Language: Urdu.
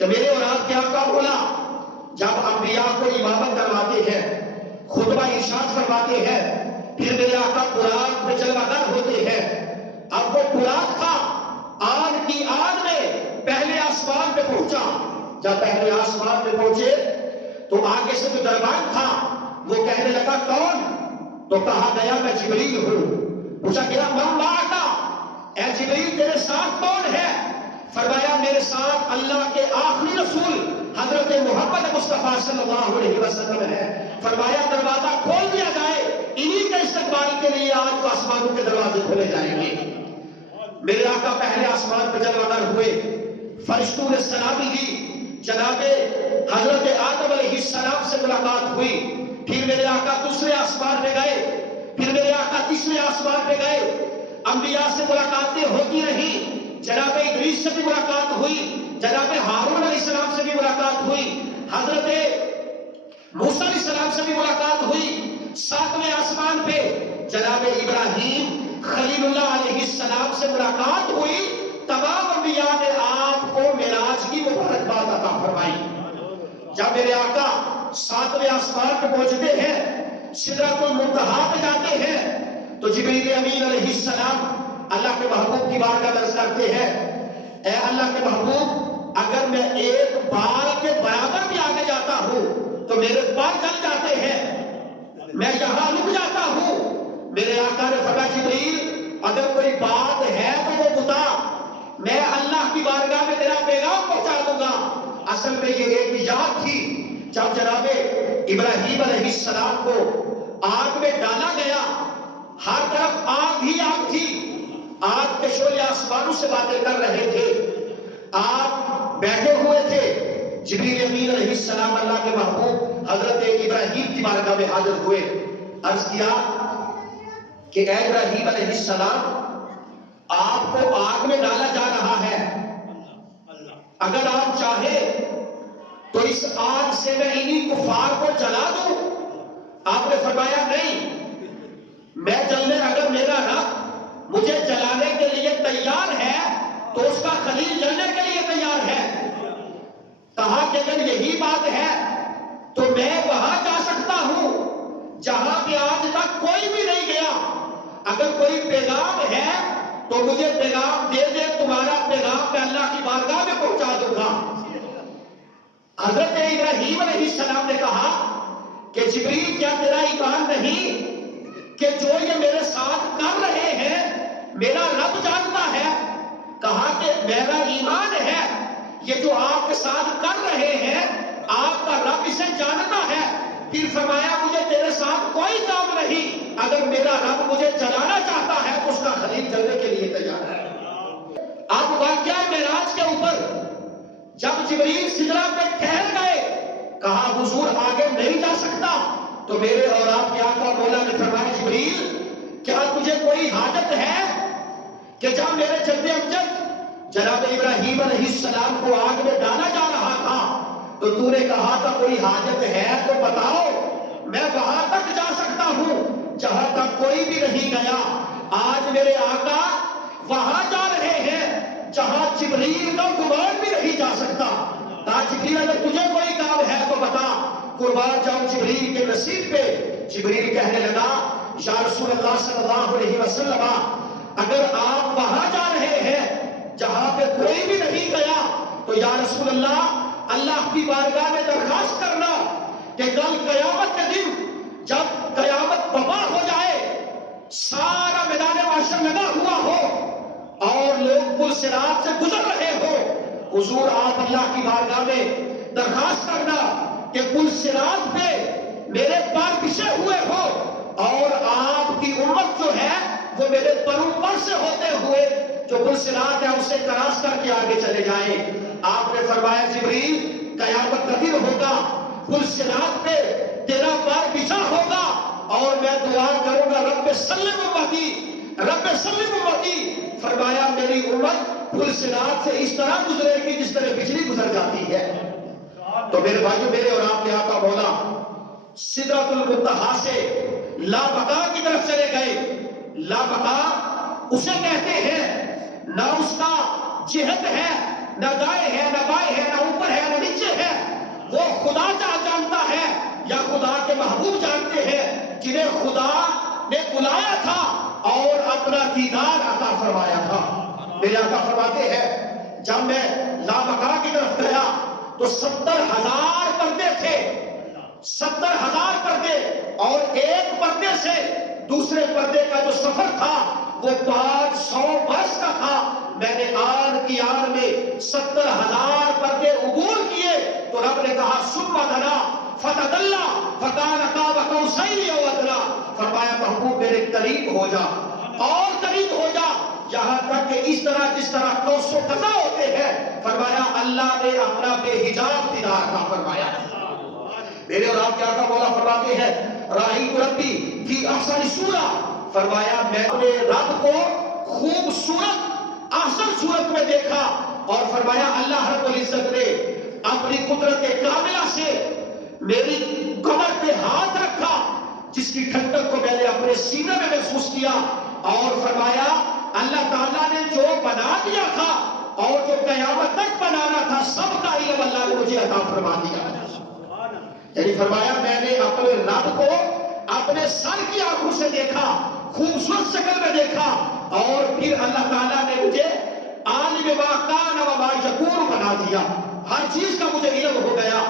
تو میرے اور آپ کے آقا بولا جب انبیاء کو امامت کرواتے ہیں، خطبہ ارشاد فرماتے ہیں، پھر میرے آقا براق پہ جلوگر ہوتے ہیں، اب وہ براق تھا آگ کی آگ میں پہلے آسمان پہ پہنچا، جب پہلے آسمان پہ پہنچے تو آگے سے جو دربان تھا وہ کہنے لگا کون؟ تو کہا گیا میں جبریل ہوں۔ پوچھا گیا من معک، اے جبریل تیرے ساتھ کون ہے؟ فرمایا میرے ساتھ اللہ کے آخری رسول حضرت محمد مصطفیٰ صلی اللہ علیہ وسلم ہے۔ فرمایا دروازہ کھول دیا جائے، انہی کے استقبال کے لیے آج تو آسمانوں کے دروازے کھولے جائیں گے۔ میرے آقا پہلے آسمان پہ جلوگر ہوئے، فرشتوں نے سلامی دی، جناب حضرت آدم علیہ السلام سے ملاقات ہوئی، پھر میرے آقا دوسرے آسمان پہ گئے، پھر میرے آقا تیسرے آسمان پہ گئے، انبیاء سے ملاقاتیں ہوتی رہی، جناب ادریس سے بھی ملاقات ہوئی، جناب ہارون علیہ السلام سے بھی ملاقات ہوئی، حضرت موسیٰ علیہ السلام سے بھی ملاقات ہوئی، ساتویں آسمان پہ جناب ابراہیم خلیل اللہ علیہ السلام سے ملاقات ہوئی۔ تمام انبیاء نے آپ کو معراج کی مبارکباد عطا فرمائی۔ جب میرے آقا ساتویں آسمان پہ پہنچتے ہیں، سدرۃ المنتہا پہ جاتے ہیں تو جبریل امین علیہ السلام اللہ کے محبوب کی بارگاہ میں عرض کرتے ہیں اے اللہ کے محبوب اگر میں ایک بال کے برابر بھی آگے جاتا ہوں تو میرے پار جل جاتے ہیں، میں یہاں رک جاتا ہوں۔ میرے آقا نے فرمایا جبریل اگر کوئی بات ہے تو وہ بتا، میں اللہ کی بارگاہ میں تیرا پیغام پہنچا دوں گا۔ اصل میں یہ ایک یاد تھی جب جناب ابراہیم علیہ السلام کو آگ میں ڈالا گیا، ہر طرف آگ ہی آگ تھی، آگ کے شعلے آسمانوں سے باتیں کر رہے تھے، آپ بیٹھے ہوئے تھے، جبریل امین علیہ السلام اللہ کے محبوب حضرت ابراہیم کی بارگاہ میں حاضر ہوئے، عرض کیا کہ اے ابراہیم علیہ السلام آپ کو آگ میں ڈالا جا رہا ہے، اگر آپ چاہیں تو اس آگ سے میں انہی کفار کو جلا دوں؟ آپ نے فرمایا نہیں، میں جلنے اگر میرا رب مجھے جلانے کے لیے تیار ہے تو اس کا خلیل جلنے کے لیے تیار ہے۔ کہا کہ اگر یہی بات ہے تو میں وہاں جا سکتا ہوں جہاں پہ آج تک کوئی بھی نہیں گیا، اگر کوئی پیغام ہے تو مجھے پیغام دے دے، تمہارا پیغام میں اللہ کی بارگاہ میں پہنچا دوں گا۔ حضرت ابراہیم علیہ السلام نے کہا کہ جبریل کیا تیرا ایمان نہیں کہ جو یہ میرے ساتھ کر رہے ہیں میرا رب جانتا ہے؟ کہا کہ میرا ایمان ہے، یہ جو آپ کے ساتھ کر رہے ہیں آپ کا رب اسے جانتا ہے۔ پھر فرمایا مجھے تیرے ساتھ کوئی کام نہیں، اگر میرا رب مجھے جلانا چاہتا ہے تو اس کا خلیل جلنے کے لیے تیار ہے۔ اب واقعہ معراج کے اوپر جب جبریل سدرہ پہ ٹھہر گئے، کہا حضور آگے نہیں جا سکتا، تو میرے اور آپ کے آقا مولا نے فرمایا جبریل کیا تجھے کوئی حاجت ہے کہ جب میرے جد امجد جناب ابراہیم علیہ السلام کو آگ میں ڈالا جا رہا تھا تو تو نے کہا تھا کوئی حاجت ہے تو بتاؤ، میں وہاں تک جا سکتا ہوں جہاں تک کوئی بھی نہیں گیا۔ آج میرے آقا وہاں جا رہے ہیں جہاں جبریل کا گمان بھی نہیں جا سکتا۔ کہا جبریل اگر تجھے کوئی کام ہے تو بتا، قربان جاؤں جبریل کے نصیب پہ۔ جبریل کہنے لگا یا رسول اللہ صلی اللہ علیہ وسلم اگر آپ وہاں جا رہے ہیں جہاں پہ کوئی بھی نہیں گیا تو یا رسول اللہ کی بارگاہ میں درخواست کرنا کہ کل قیامت کے دن جب قیامت برپا ہو جائے، سارا میدان محشر لگا ہوا ہو اور لوگ پل صراط سے گزر رہے ہو، حضور آپ اللہ کی بارگاہ میں درخواست کرنا کہ پل صراط پہ میرے پار بچھے ہوئے ہو اور آپ کی امت جو ہے وہ میرے پروں پر سے ہوتے ہوئے جو پل صراط ہے اسے کراس کر کے آگے چلے جائیں۔ آپ نے فرمایا جبریل قیامت کا دن ہوگا، پل صراط پہ تیرا پار بچھا ہوگا اور میں دعا کروں گا رب سلم امتی، رب سلم امتی۔ فرمایا میری امت پل صراط سے اس طرح گزرے گی جس طرح بجلی گزر جاتی ہے۔ تو میرے بھائیوں، میرے اور آپ کے آقا مولا سدرۃ المنتہا سے لابقا کی طرف چلے گئے۔ لابقا اسے کہتے ہیں نہ اس کا جہت ہے، نہ دائیں ہے، نہ بائیں ہے، نہ اوپر ہے جنہیں خدا نے بلایا تھا اور اپنا دیدار عطا فرمایا تھا۔ میرے آقا فرماتے ہیں جب میں لامکہ کی طرف گیا تو 70,000 پردے تھے، 70,000 پردے، اور ایک پردے سے دوسرے پردے کا جو سفر تھا وہ 500 برس کا تھا۔ میں نے آن کی آن میں 70,000 پردے عبور کیے تو رب نے کہا ثم دنا فتدلی فکان قاب قوسین او ادنی، فرمایا محبوب میرے قریب ہو جا اور قریب ہو جا، یہاں تک کہ اس طرح جس طرح قوس و قزح ہوتے ہیں، فرمایا اللہ نے اپنا بے حجاب دیدار کا فرمایا۔ میرے اور آپ کیا مولا فرماتے ہیں رأیت ربی فی احسن صورہ، فرمایا میں نے رب کو خوبصورت احسن صورت میں دیکھا، اور فرمایا اللہ رب العزت نے اپنی قدرت کاملہ سے میری کمر پہ ہاتھ رکھا، جس کی ٹھنڈک کو میں نے اپنے سینے میں محسوس کیا، اور فرمایا اللہ تعالیٰ نے جو بنا دیا تھا اور جو قیامت تک بنانا تھا سب کا علم اللہ نے مجھے عطا فرما دیا۔ یعنی فرمایا میں نے اپنے رب کو اپنے سر کی آنکھوں سے دیکھا، خوبصورت شکل میں دیکھا، اور پھر اللہ تعالیٰ نے مجھے عالم ما کان و ما یکون بنا دیا، ہر چیز کا مجھے علم ہو گیا۔